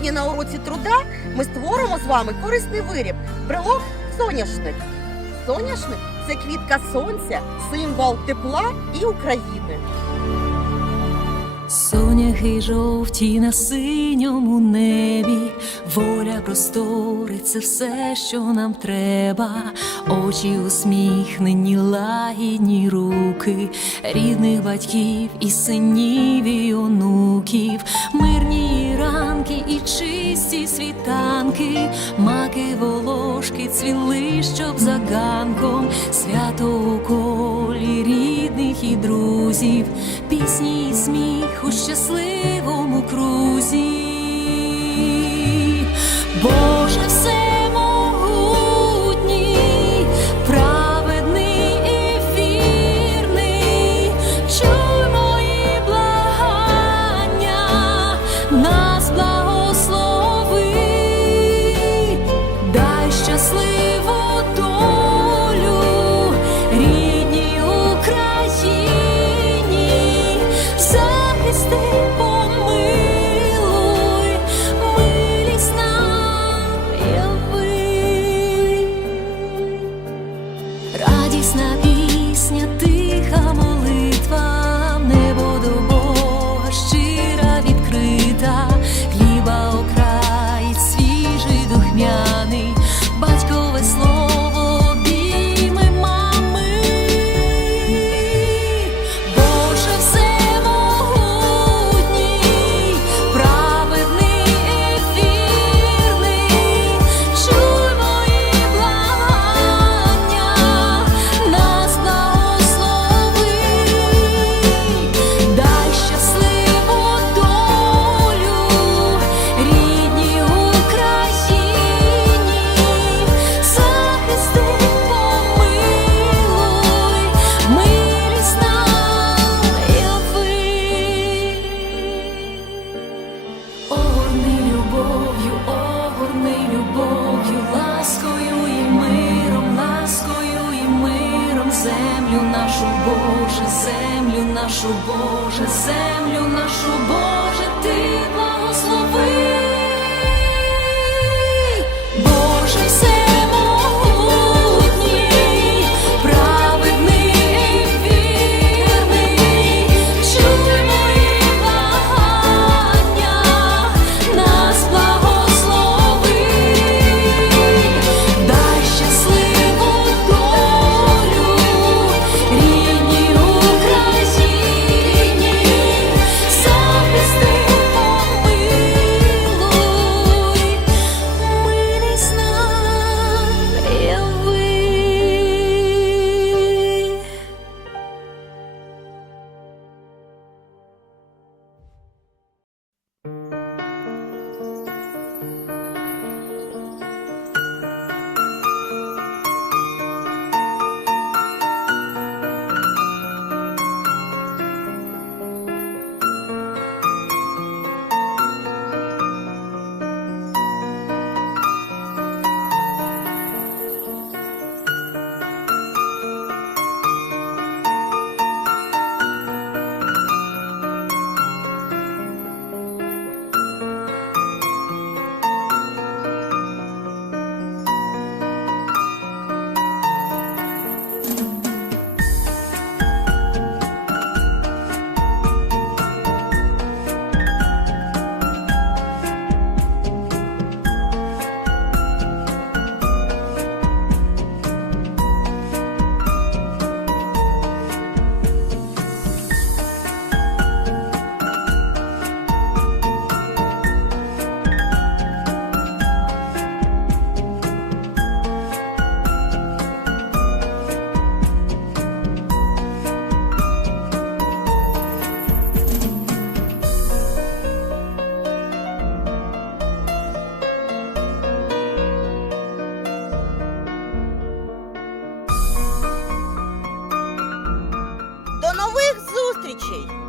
Сьогодні на уроці труда ми створимо з вами корисний виріб брелок соняшник. Соняшник це квітка сонця, символ тепла і України. Соняхи жовті на синьому небі, воля простори це все, що нам треба. Очі усміхнені, лагідні руки, рідних батьків і синів і онуків, мирні чисті світанки, маки волошки цвіли, щоб за ганком, свято у колі рідних і друзів, пісні і сміх у щасливому крузі. Боже всемогутній, праведний землю нашу, Боже, землю нашу, Боже, землю нашу, Боже, ти благослови. зустрічей.